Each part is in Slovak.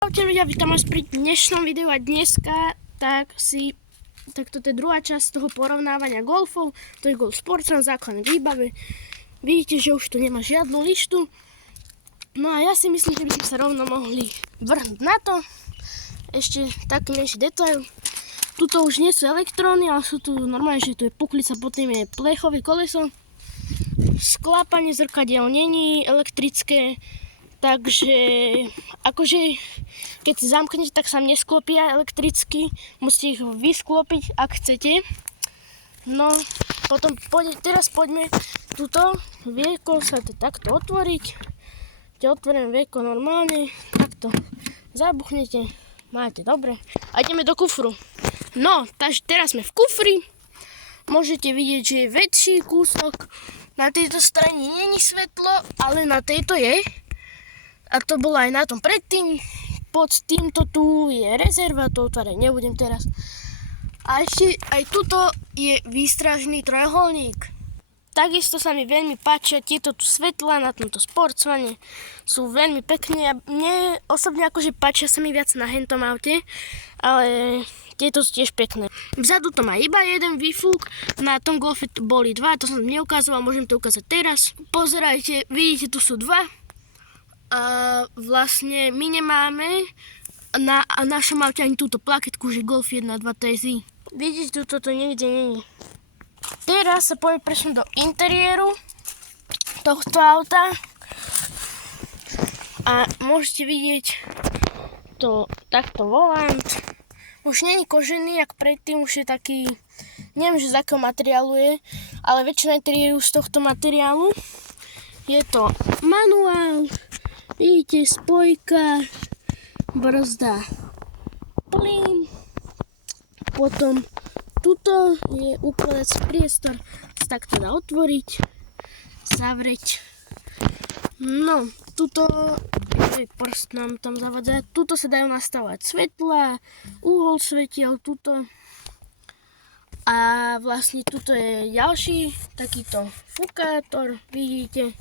Čaute ľudia, vítam vás pri dnešnom videu a dneska tak toto je druhá časť toho porovnávania golfov. To je Golf Sportsman, základné výbave. Vidíte, že už tu nemá žiadnu lištu. No a ja si myslím, že by sme sa rovno mohli vrhnúť na to. Ešte taký menší detail. Tuto už nie sú elektróny, ale sú tu normálne, že tu je puklica, potom je plechové koleso. Sklápanie zrkadiel není elektrické. Takže, akože, keď si zamknete, tak sa nesklopia elektricky. Musíte ich vysklopiť, ak chcete. No, potom teraz poďme tuto. Vieko sa to takto otvoriť. Keď otvorím vieko normálne, takto zabuchnete. Máte, dobre. A ideme do kufru. No, takže teraz sme v kufri. Môžete vidieť, že je väčší kúsok. Na tejto strane není svetlo, ale na tejto je. A to bolo aj na tom predtým. Pod týmto tu je rezerva, to otvárať nebudem teraz. A ešte aj tuto je výstražný trojuholník. Takisto sa mi veľmi páčia tieto tu svetlá na tomto Sportsmane. Sú veľmi pekné a mne osobne akože páčia sa mi viac na hentom aute, ale tieto sú tiež pekné. Vzadu to má iba jeden výfúk, na tom Golfe boli dva, to som neukazoval, môžem to ukázať teraz. Pozerajte, vidíte, tu sú dva. A vlastne my nemáme na našom aute ani túto plaketku, že Golf 1 2 TSI. Vidíte, toto niekde není. Teraz sa poďme presunúť do interiéru tohto auta. A môžete vidieť to takto volant. Už není kožený, jak predtým, už je taký, neviem, že z akého materiálu je, ale väčšina interiéru z tohto materiálu. Je to manuál. Vidíte, spojka, brzda, plyn, potom tuto je ukladací priestor, sa takto dá otvoriť, zavrieť. No, tuto je prst nám tam zavadzá, tuto sa dajú nastavovať svetla, uhol svetiel, tuto. A vlastne tuto je ďalší takýto fukátor, vidíte.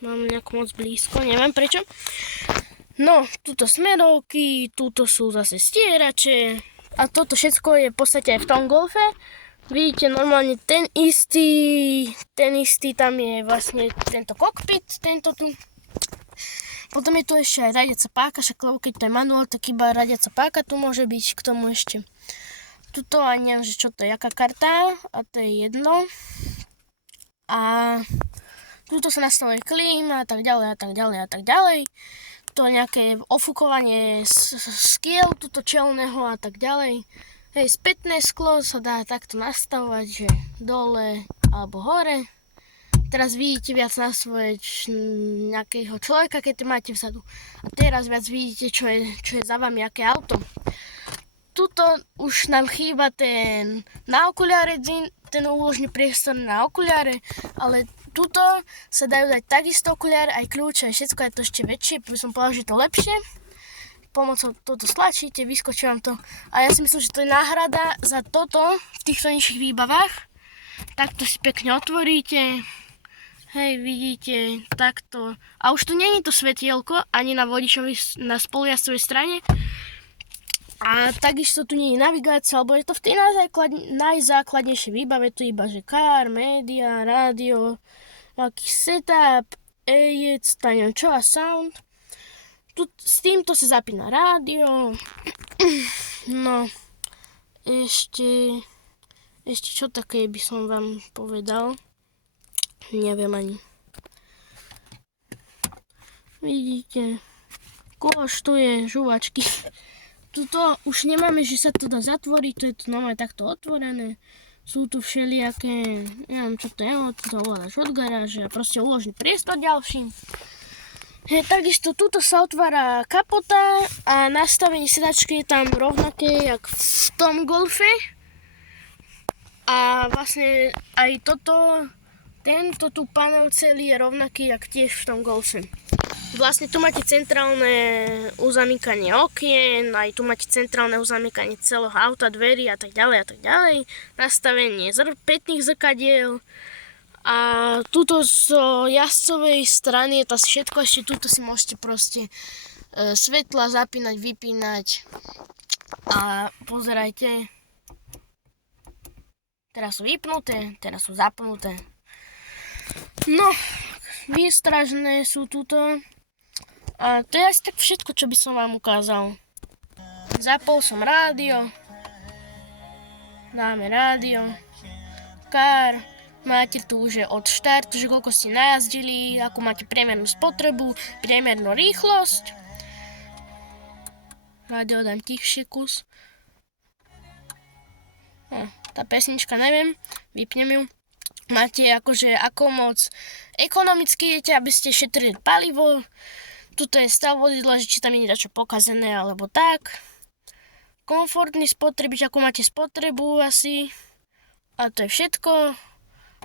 Mám nejako moc blízko, neviem prečo. No, tuto smerovky, tuto sú zase stierače. A toto všetko je v podstate aj v tom Golfe. Vidíte, normálne ten istý tam je vlastne tento kokpit, tento tu. Potom je tu ešte aj radiaca páka, však keď to je manuál, tak iba radiaca páka tu môže byť, k tomu ešte. Tuto ani neviem, že čo to je, jaká karta, a to je jedno. A tuto sa nastavuje klíma a tak ďalej a tak ďalej a tak ďalej. To nejaké ofúkovanie skiel tuto čelného a tak ďalej. Hej, spätné sklo sa dá takto nastavovať, že dole alebo hore. Teraz vidíte viac nastavovať nejakého človeka, keď to máte vzadu. A teraz viac vidíte, čo je za vami, aké auto. Tuto už nám chýba ten na okuliare, ten úložný priestor na okuliare, ale tuto sa dajú dať takisto okuliare, aj kľúče, aj všetko je to ešte väčšie, by som povedal, že to lepšie. Pomocou toto stlačíte, vyskočí vám to. A ja si myslím, že to je náhrada za toto v týchto nižších výbavách. Takto si pekne otvoríte. Hej, vidíte, takto. A už tu není to svetielko, ani na vodičovi, na spolujazdcovej strane. A takisto tu nie je navigácia, alebo je to v tej najzákladnejšej výbave, tu iba že car, media, rádio, aký setup, jec, neviem čo a sound. Tu, s týmto sa zapína rádio. No, ešte čo také by som vám povedal, neviem ani. Vidíte, koš tu je, žuvačky. Tuto už nemáme, že sa to dá zatvoriť, to je tu normálne takto otvorené. Sú tu všelijaké, neviem čo to je, to voláš od garáže a proste uložný priestor ďalší. Takisto tuto sa otvára kapota a nastavenie sedačky je tam rovnaké jak v tom Golfe. A vlastne aj tento tu panel celý je rovnaký jak tiež v tom Golfe. Vlastne tu máte centrálne uzamykanie okien, aj tu máte centrálne uzamykanie celého auta, dverí a tak ďalej a tak ďalej. Nastavenie pätných zrkadiel A tuto z jazdcovej strany je to všetko, ešte tuto si môžete proste svetla zapínať, vypínať. A pozerajte. Teraz sú vypnuté, teraz sú zapnuté. No, výstražné sú tuto. A to je asi tak všetko, čo by som vám ukázal. Zapol som rádio. Dáme rádio. Car. Máte tu už od štartu, že koľko ste najazdili, akú máte priemernú spotrebu, priemernú rýchlosť. Rádio dám tichšie kus. Tá pesnička, neviem, vypnem ju. Máte akože ako moc ekonomicky idete, aby ste šetrili palivo. Tuto je stav vozidla, že či tam je niečo pokazené alebo tak. Komfortný spotrebič, ako máte spotrebu asi. A to je všetko.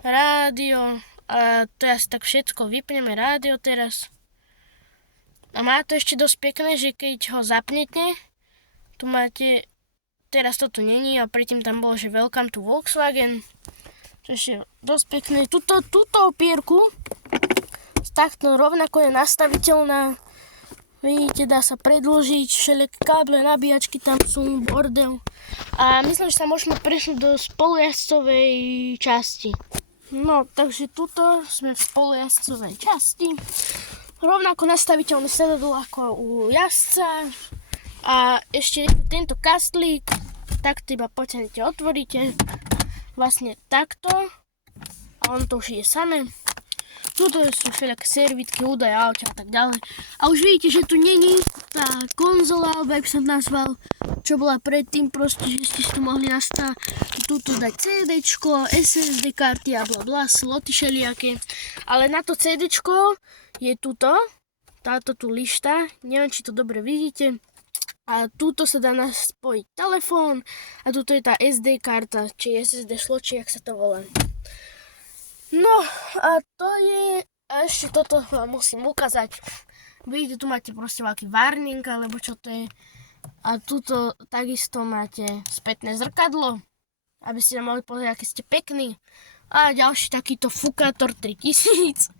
Rádio. A to je asi tak všetko. Vypneme rádio teraz. A má to ešte dosť pekné, že keď ho zapnete, tu máte. Teraz to tu není a predtým tam bolo, že welcome to Volkswagen. To je dosť pekné. Túto opierku takto rovnako je nastaviteľná. Vidíte, dá sa predĺžiť, všelijaké káble, nabíjačky tam sú, bordel. A myslím, že sa môžeme presunúť do spolujazdcovej časti. No, takže tuto sme v spolujazdcovej časti. Rovnako nastaviteľné sedadlo ako u jazdca. A ešte tento kastlík, takto iba potiahnete, otvoríte, vlastne takto, a on to už ide samé. Tuto sú všelijaké servítky, údaje, aute a tak ďalej. A už vidíte, že tu není tá konzola, alebo jak som nazval, čo bola predtým, proste, že ste si tu mohli nastaviť, tuto dať CDčko, SSD karty a blablabla, sloty všelijaké. Ale na to CDčko je tuto, táto tu lišta, neviem, či to dobre vidíte. A túto sa dá spojiť telefón a tuto je tá SD karta, či SSD či jak sa to volá. No a to je, a ešte toto vám musím ukázať. Vidíte, tu máte proste veľký warning, alebo čo to je. A tuto takisto máte spätné zrkadlo, aby ste mohli pozrieť, aký ste pekní. A ďalší takýto Fukator 3000.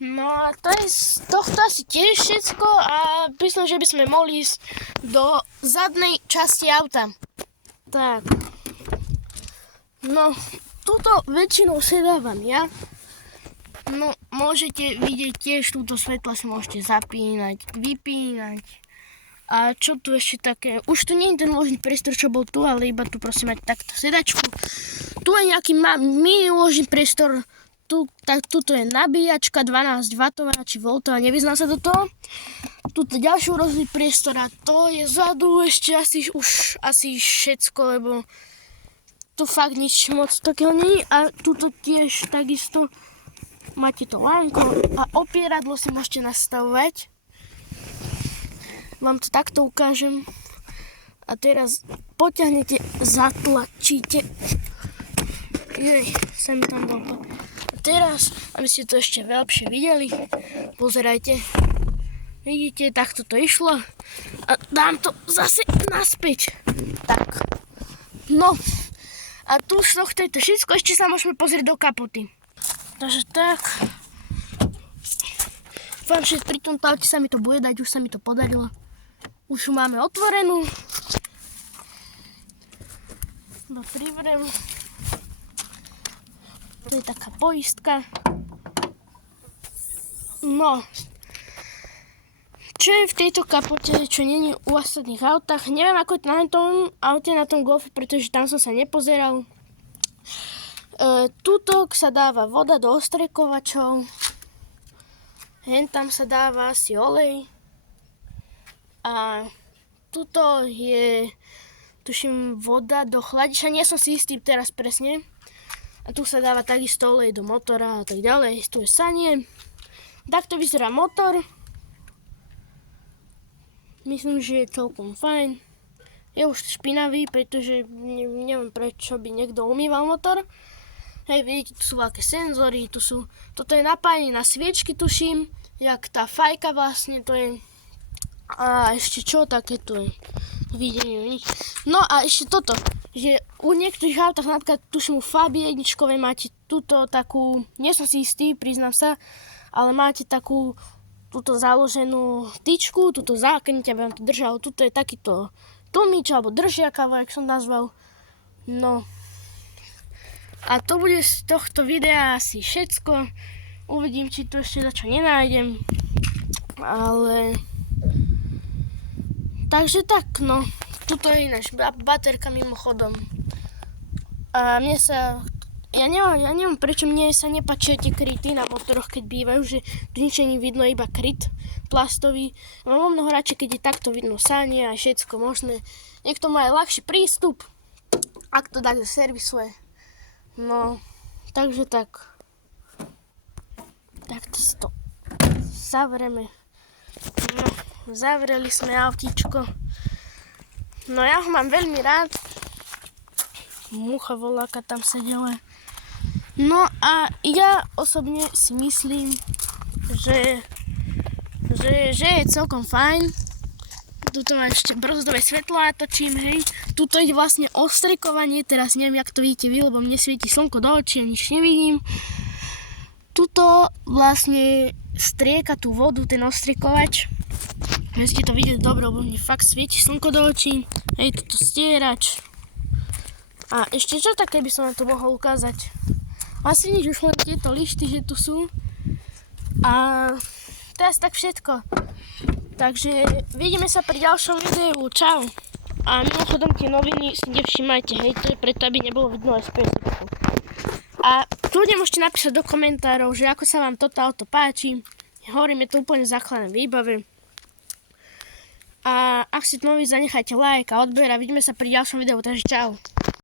No a to je z tohto asi tiež všetko a myslím, že by sme mohli ísť do zadnej časti auta. Tak. No, túto väčšinou sedávam ja. No, môžete vidieť tiež, túto svetla si môžete zapínať, vypínať. A čo tu ešte také, už tu nie je ten ložný priestor, čo bol tu, ale iba tu prosím mať takto sedačku. Tu je nejaký mini ložný priestor. Tuto je nabíjačka 12 W či voltová, nevyznám sa do toho. Tuto ďalší rôzny priestor a to je zadu ešte asi všetko, lebo tu fakt nič moc takého nie. A tuto tiež takisto máte to lánko a opieradlo si môžete nastavovať. Vám to takto ukážem. A teraz potiahnete, zatlačíte. Sem tam dal. Teraz, aby ste to ešte lepšie videli, pozerajte. Vidíte, takto to išlo. A dám to zase naspäť. Tak. No. A tu z tohto je to všetko. Ešte sa môžeme pozrieť do kapoty. Takže tak. Dúfam, že pri tomto aute sa mi to bude dať. Už sa mi to podarilo. Už ju máme otvorenú. No, privrem. To je taká poistka. No. Čo je v tejto kapote, čo nie je u ostatných autách? Neviem, ako je to na tom aute, na tom Golfe, pretože tam som sa nepozeral. Tuto sa dáva voda do ostrekovačov. Hen tam sa dáva asi olej. A tuto je, tuším, voda do chladiča. Nie som si istý teraz presne. A tu sa dáva takisto olej do motora a tak ďalej. Tu je sanie. Takto vyzerá motor. Myslím, že je celkom fajn. Je už špinavý, pretože neviem prečo by niekto umýval motor. Hej, vidíte, tu sú veľké senzory, toto je napájanie na sviečky, tuším, jak tá fajka vlastne, to je. A ešte čo také tu je? Videnie. No a ešte toto, že u niektorých autách, napríklad tuším u Fabie jedničkovej máte túto takú, nie som si istý, priznám sa, ale máte takú túto založenú tyčku, túto zákryť, aby vám to držalo. Tuto je takýto tlmič, alebo držiakava, jak som nazval. No. A to bude z tohto videa asi všetko. Uvidím, či tu ešte za čo nenájdem. Ale... Takže tak, no. Tuto je ináč baterka mimochodom. A mne sa... Ja neviem, prečo mne sa nepáčia tie kryty na motoroch, keď bývajú, že tu nič nie vidno, iba kryt plastový. Mám mnoho radšej, keď je takto vidno sánie a všetko možné. Niekto má aj ľahší prístup, ak to tak servisuje. No, takže tak. Takto si to zavrieme. No, zavreli sme autíčko. No ja ho mám veľmi rád. Mucha voláka tam sedela. No a ja osobne si myslím, že je celkom fajn. Tuto mám ešte brzdové svetlá, točím, hej. Tuto ide vlastne ostrikovanie, teraz neviem, jak to vidíte vy, lebo mne svieti slnko do očí a nič nevidím. Tuto vlastne strieka tú vodu, ten ostrikovač. Musíte to vidieť dobre, lebo mne fakt svieti slnko do očí. Hej, tuto stierač. A ešte čo také by som vám to mohol ukázať? Asi nič, už len tieto lišty, že tu sú. A teraz tak všetko. Takže vidíme sa pri ďalšom videu. Čau. A mimochodom tie noviny si nevšimajte, hej, to je preto, aby nebolo vidno SPS. A kľudne môžete napísať do komentárov, že ako sa vám toto auto páči. Hovorím, je to úplne základné výbave. A ak ste noví, zanechajte like a odber a vidíme sa pri ďalšom videu, takže čau.